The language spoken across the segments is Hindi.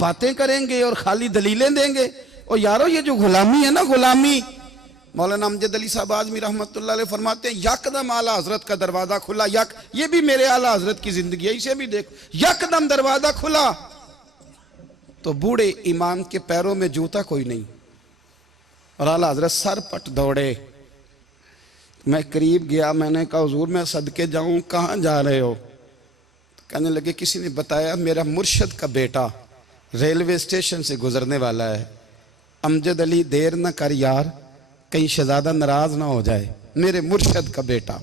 बातें करेंगे और खाली दलीलें देंगे। और यारो ये जो गुलामी है ना, गुलामी, मौलाना अमजद अली साहब आज़मी रहमतुल्लाह अलैह फरमाते हैं, यकदम आला हजरत का दरवाजा खुला। ये भी मेरे आला हजरत की जिंदगी है, इसे भी देखो, यकदम दरवाजा खुला तो बूढ़े इमाम के पैरों में जूता कोई नहीं, और आला हजरत सर पट दौड़े। मैं करीब गया, मैंने कहा हुजूर मैं सदके जाऊं, कहाँ जा रहे हो? तो कहने लगे किसी ने बताया मेरा मुर्शद का बेटा रेलवे स्टेशन से गुजरने वाला है। अमजद अली देर न कर यार, कहीं शहजादा नाराज ना हो जाए, मेरे मुर्शद का बेटा,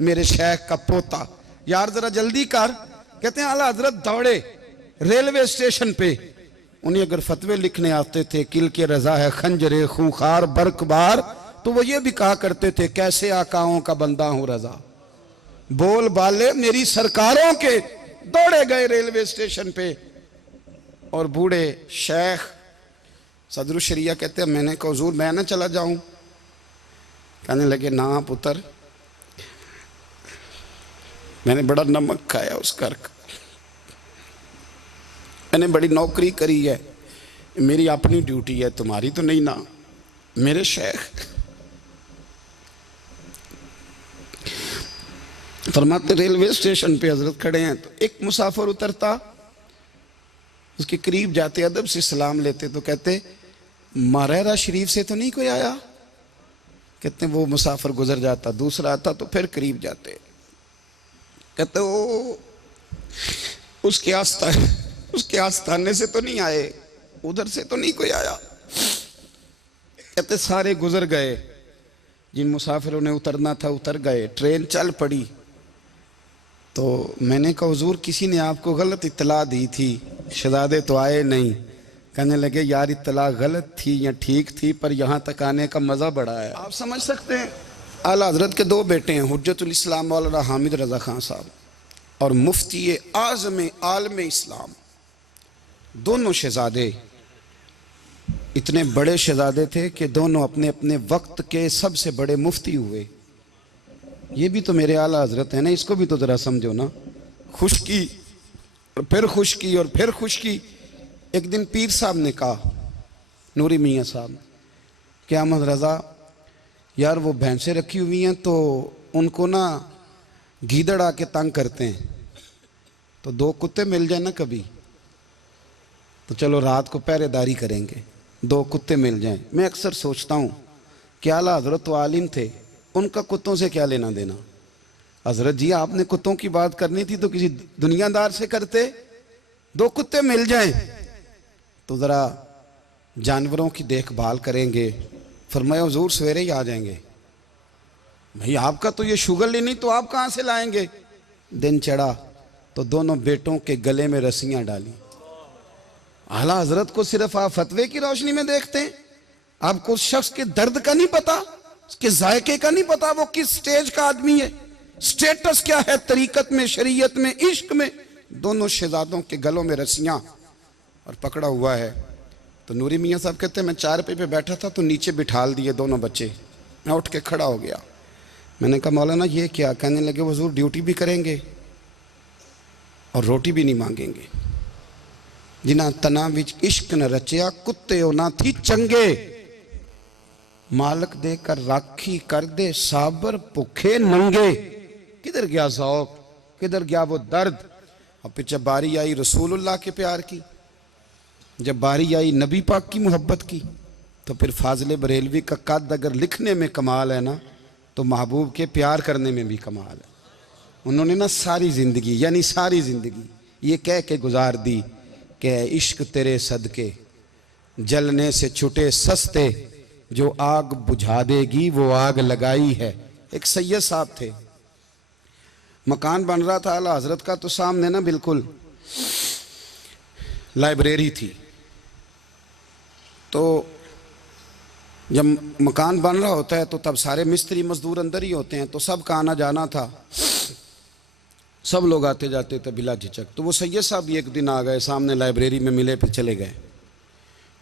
मेरे शेख का पोता, यार जरा जल्दी कर। कहते हैं आला हजरत दौड़े रेलवे स्टेशन पे। उन्हें अगर फतवे लिखने आते थे, किल के रजा है खंजरे खूंखार बरकबार, तो वो ये भी कहा करते थे कैसे आकाओं का बंदा हूं रजा, बोल बाले मेरी सरकारों के। दौड़े गए रेलवे स्टेशन पे। और बूढ़े शेख सदरुल शरिया कहते हैं मैंने कहा हुजूर मैं ना चला जाऊं? कहने लगे ना पुत्र, मैंने बड़ा नमक खाया उस घर का, मैंने बड़ी नौकरी करी है, मेरी अपनी ड्यूटी है, तुम्हारी तो नहीं ना। मेरे शेख फरमाते रेलवे स्टेशन पे हजरत खड़े हैं, तो एक मुसाफिर उतरता, उसके करीब जाते अदब से सलाम लेते, तो कहते मारेरा शरीफ से तो नहीं कोई आया? कहते वो मुसाफिर गुजर जाता, दूसरा आता तो फिर करीब जाते, कहते वो उसके आस्थाने से तो नहीं आए, उधर से तो नहीं कोई आया। कहते सारे गुजर गए, जिन मुसाफिरों ने उतरना था उतर गए, ट्रेन चल पड़ी। तो मैंने कहा हुजूर किसी ने आपको गलत इत्तला दी थी, शहजादे तो आए नहीं। कहने लगे यार इत्तला गलत थी या ठीक थी, पर यहाँ तक आने का मज़ा बड़ा है। आप समझ सकते हैं, आला हजरत के दो बेटे हैं, हुज्जतुल इस्लाम मौलाना हामिद रज़ा खान साहब और मुफ्ती आज़म आलम इस्लाम। दोनों शहजादे इतने बड़े शहजादे थे कि दोनों अपने अपने वक्त के सबसे बड़े मुफ्ती हुए। ये भी तो मेरे आला हजरत है ना, इसको भी तो ज़रा समझो ना। खुशकी और फिर खुशकी और फिर खुशकी। एक दिन पीर साहब ने कहा, नूरी मियाँ साहब, कि अहमद रज़ा यार वो भैंसें रखी हुई हैं तो उनको ना गीदड़ आके तंग करते हैं, तो दो कुत्ते मिल जाए ना कभी, तो चलो रात को पहरेदारी करेंगे, दो कुत्ते मिल जाएं। मैं अक्सर सोचता हूँ कि आला हजरत तो आलिम थे, उनका कुत्तों से क्या लेना देना। हजरत जी आपने कुत्तों की बात करनी थी तो किसी दुनियादार से करते, दो कुत्ते मिल जाएं तो ज़रा जानवरों की देखभाल करेंगे। फरमाया हुजूर सवेरे ही आ जाएंगे। भाई आपका तो ये शुगर लेनी, तो आप कहाँ से लाएंगे? दिन चढ़ा तो दोनों बेटों के गले में रस्सियाँ डाली। आला हजरत को सिर्फ आप फतवे की रोशनी में देखते हैं, आपको उस शख्स के दर्द का नहीं पता, उसके जायके का नहीं पता, वो किस स्टेज का आदमी है, स्टेटस क्या है तरीकत में, शरीयत में, इश्क में। दोनों शहजादों के गलों में रस्सियां और पकड़ा हुआ है। तो नूरी मियाँ साहब कहते हैं मैं चारपाई पे बैठा था तो नीचे बिठाल दिए दोनों बच्चे। मैं उठ के खड़ा हो गया, मैंने कहा मौलाना ये क्या? कहने लगे हुजूर ड्यूटी भी करेंगे और रोटी भी नहीं मांगेंगे। जिन्हां तना विच इश्क न रचिया कुत्ते ना थी चंगे, मालक देकर राखी कर दे साबर भुखे नंगे। किधर गया ज़ौक़, किधर गया वो दर्द? और फिर जब बारी आई रसूलुल्लाह के प्यार की, जब बारी आई नबी पाक की मोहब्बत की, तो फिर फाजिल बरेलवी का कद अगर लिखने में कमाल है ना, तो महबूब के प्यार करने में भी कमाल है। उन्होंने ना सारी ज़िंदगी, यानी सारी ज़िंदगी ये कह के गुजार दी कि इश्क तेरे सदके जलने से छुटे सस्ते, जो आग बुझा देगी वो आग लगाई है। एक सैयद साहब थे, मकान बन रहा था आला हजरत का, तो सामने ना बिल्कुल लाइब्रेरी थी। तो जब मकान बन रहा होता है तो तब सारे मिस्त्री मजदूर अंदर ही होते हैं, तो सबका आना जाना था, सब लोग आते जाते थे बिला झिझक। तो वो सैयद साहब भी एक दिन आ गए, सामने लाइब्रेरी में मिले, फिर चले गए।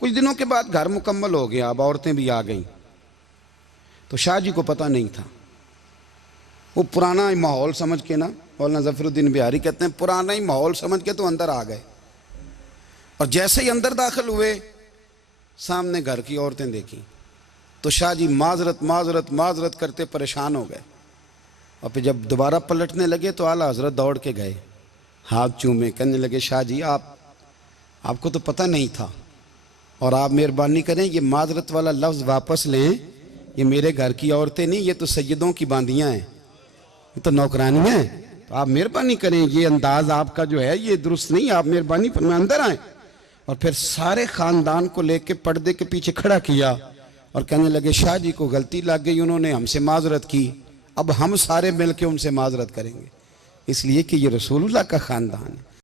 कुछ दिनों के बाद घर मुकम्मल हो गया, अब औरतें भी आ गईं। तो शाह जी को पता नहीं था, वो पुराना ही माहौल समझ के ना, मौलाना ज़फ़रुद्दीन बिहारी कहते हैं पुराना ही माहौल समझ के तो अंदर आ गए। और जैसे ही अंदर दाखिल हुए, सामने घर की औरतें देखी तो शाह जी माजरत माजरत माजरत करते परेशान हो गए। और फिर जब दोबारा पलटने लगे तो आला हजरत दौड़ के गए, हाथ चूमे, कहने लगे शाह जी आपको तो पता नहीं था, और आप मेहरबानी करें ये माजरत वाला लफ्ज़ वापस लें, ये मेरे घर की औरतें नहीं, ये तो सैयदों की बांदियाँ हैं, ये तो नौकरानियाँ हैं, तो आप मेहरबानी करें, ये अंदाज आपका जो है ये दुरुस्त नहीं, आप मेहरबानी फरमाएं अंदर आए। और फिर सारे ख़ानदान को लेके पर्दे के पीछे खड़ा किया और कहने लगे शाह जी को गलती लग गई, उन्होंने हमसे माजरत की, अब हम सारे मिल के उनसे माजरत करेंगे, इसलिए कि ये रसूलुल्लाह का ख़ानदान है।